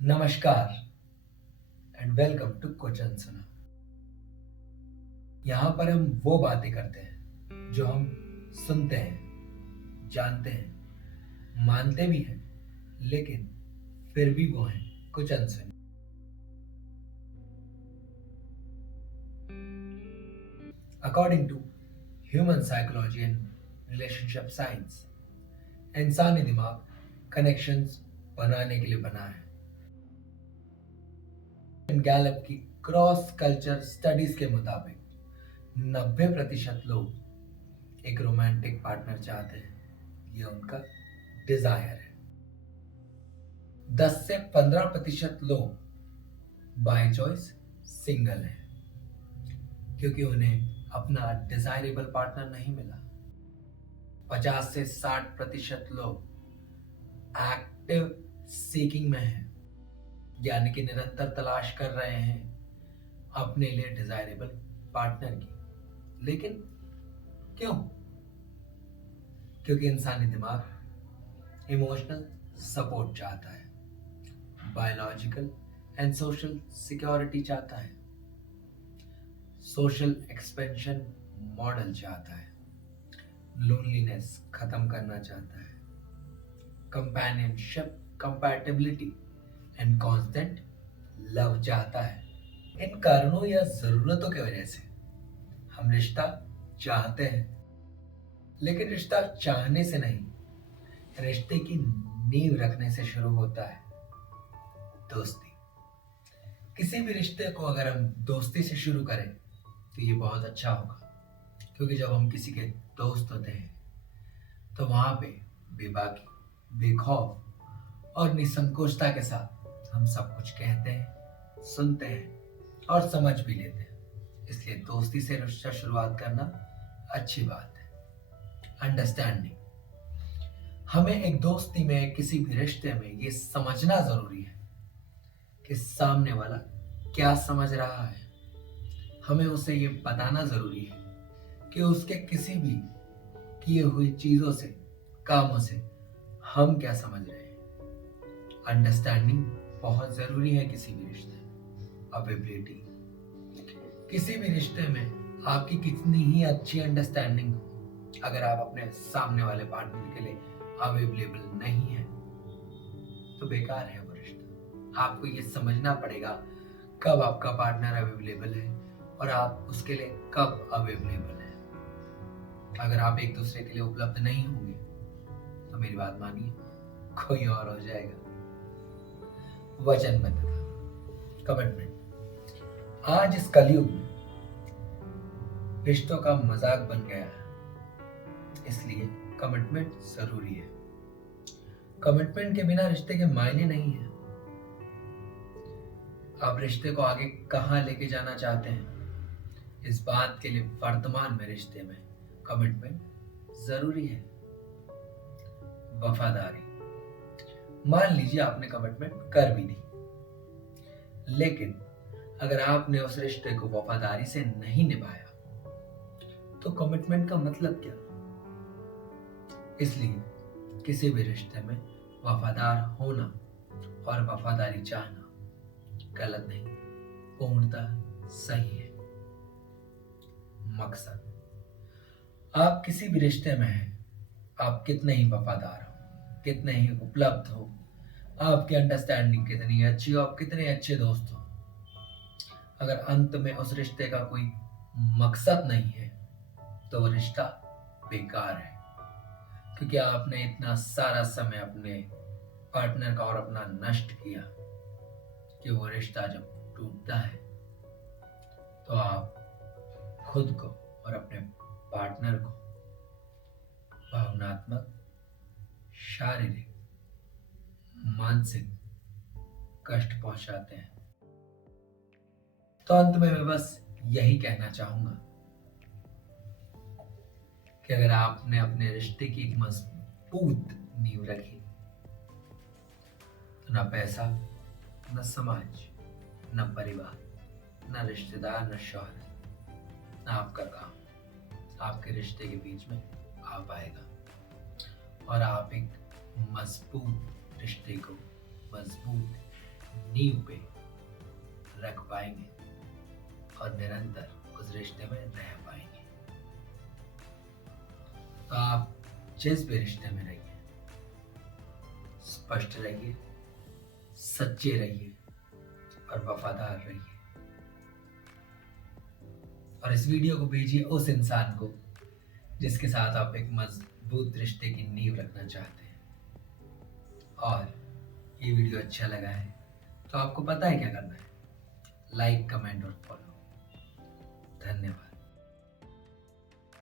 नमस्कार and welcome to question सुना। यहाँ पर हम वो बातें करते हैं जो हम सुनते हैं, जानते हैं, मानते भी हैं, लेकिन फिर भी वो हैं कुछ अनसुनी। According to human psychology and relationship science, इंसानी दिमाग कनेक्शंस बनाने के लिए बना है। गैलप की क्रॉस कल्चर स्टडीज के मुताबिक 90% लोग एक रोमांटिक पार्टनर चाहते हैं। ये उनका डिजायर है। 10 से 15% लोग बाय चॉइस सिंगल हैं क्योंकि उन्हें अपना डिजायरेबल पार्टनर नहीं मिला। 50 से 60% लोग एक्टिव सीकिंग में हैं, यानी कि निरंतर तलाश कर रहे हैं अपने लिए डिजायरेबल पार्टनर की। लेकिन क्यों? क्योंकि इंसानी दिमाग इमोशनल सपोर्ट चाहता है, बायोलॉजिकल एंड सोशल सिक्योरिटी चाहता है, सोशल एक्सपेंशन मॉडल चाहता है, लोनलीनेस खत्म करना चाहता है, companionship compatibility and constant love चाहता है। इन कारणों या जरूरतों की वजह से हम रिश्ता चाहते हैं, लेकिन रिश्ता चाहने से नहीं, रिश्ते की नींव रखने से शुरू होता है। दोस्ती। किसी भी रिश्ते को अगर हम दोस्ती से शुरू करें तो ये बहुत अच्छा होगा, क्योंकि जब हम किसी के दोस्त होते हैं तो वहां पे बेबाकी, बेखौफ और निसंकोचता के साथ हम सब कुछ कहते हैं, सुनते हैं और समझ भी लेते हैं। इसलिए दोस्ती से रिश्ता शुरुआत करना अच्छी बात है। अंडरस्टैंडिंग। हमें एक दोस्ती में, किसी भी रिश्ते में ये समझना जरूरी है कि सामने वाला क्या समझ रहा है। हमें उसे ये बताना जरूरी है कि उसके किसी भी किए हुई चीजों से, कामों से हम क्या समझ रहे हैं। अंडरस्टैंडिंग बहुत जरूरी है किसी भी रिश्ते में। अवेबिलिटी। किसी भी रिश्ते में आपकी कितनी ही अच्छी अंडरस्टैंडिंग हो, अगर आप अपने सामने वाले पार्टनर के लिए अवेलेबल नहीं है तो बेकार है वो रिश्ता। आपको ये समझना पड़ेगा कब आपका पार्टनर अवेलेबल है और आप उसके लिए कब अवेलेबल है। अगर आप एक दूसरे के लिए उपलब्ध नहीं होंगे तो मेरी बात मानिए, कोई और हो जाएगा। वचनबद्धता, कमिटमेंट। आज इस कलयुग में रिश्तों का मजाक बन गया है, इसलिए कमिटमेंट जरूरी है। कमिटमेंट के बिना रिश्ते के मायने नहीं है। आप रिश्ते को आगे कहां लेके जाना चाहते हैं, इस बात के लिए वर्तमान में रिश्ते में कमिटमेंट जरूरी है। वफादारी। मान लीजिए आपने कमिटमेंट कर भी दी, लेकिन अगर आपने उस रिश्ते को वफादारी से नहीं निभाया तो कमिटमेंट का मतलब क्या? इसलिए किसी भी रिश्ते में वफादार होना और वफादारी चाहना गलत नहीं, पूर्णतः सही है। मकसद। आप किसी भी रिश्ते में हैं, आप कितने ही वफादार हो, कितने ही उपलब्ध हो, आपकी अंडरस्टैंडिंग कितनी अच्छी हो, आप कितने अच्छे दोस्त हो, अगर अंत में उस रिश्ते का कोई मकसद नहीं है तो वो रिश्ता बेकार है। क्योंकि आपने इतना सारा समय अपने पार्टनर का और अपना नष्ट किया कि वो रिश्ता जब टूटता है तो आप खुद को और अपने पार्टनर को भावनात्मक, शारीरिक, मानसिक कष्ट पहुंचाते हैं। तो अंत में मैं बस यही कहना चाहूंगा कि अगर आपने अपने रिश्ते की एक मजबूत नींव रखी तो ना पैसा, न समाज, न परिवार, न रिश्तेदार, न शोहरत, न आपका काम आपके रिश्ते के बीच में आ पाएगा और आप एक मजबूत रिश्ते को, मजबूत नींव पे रख पाएंगे और निरंतर उस रिश्ते में रह पाएंगे। तो आप जिस भी रिश्ते में रहिए, स्पष्ट रहिए, सच्चे रहिए और वफादार रहिए। और इस वीडियो को भेजिए उस इंसान को जिसके साथ आप एक मजबूत रिश्ते की नींव रखना चाहते हैं। और ये वीडियो अच्छा लगा है तो आपको पता है क्या करना है, लाइक, कमेंट और फॉलो। धन्यवाद।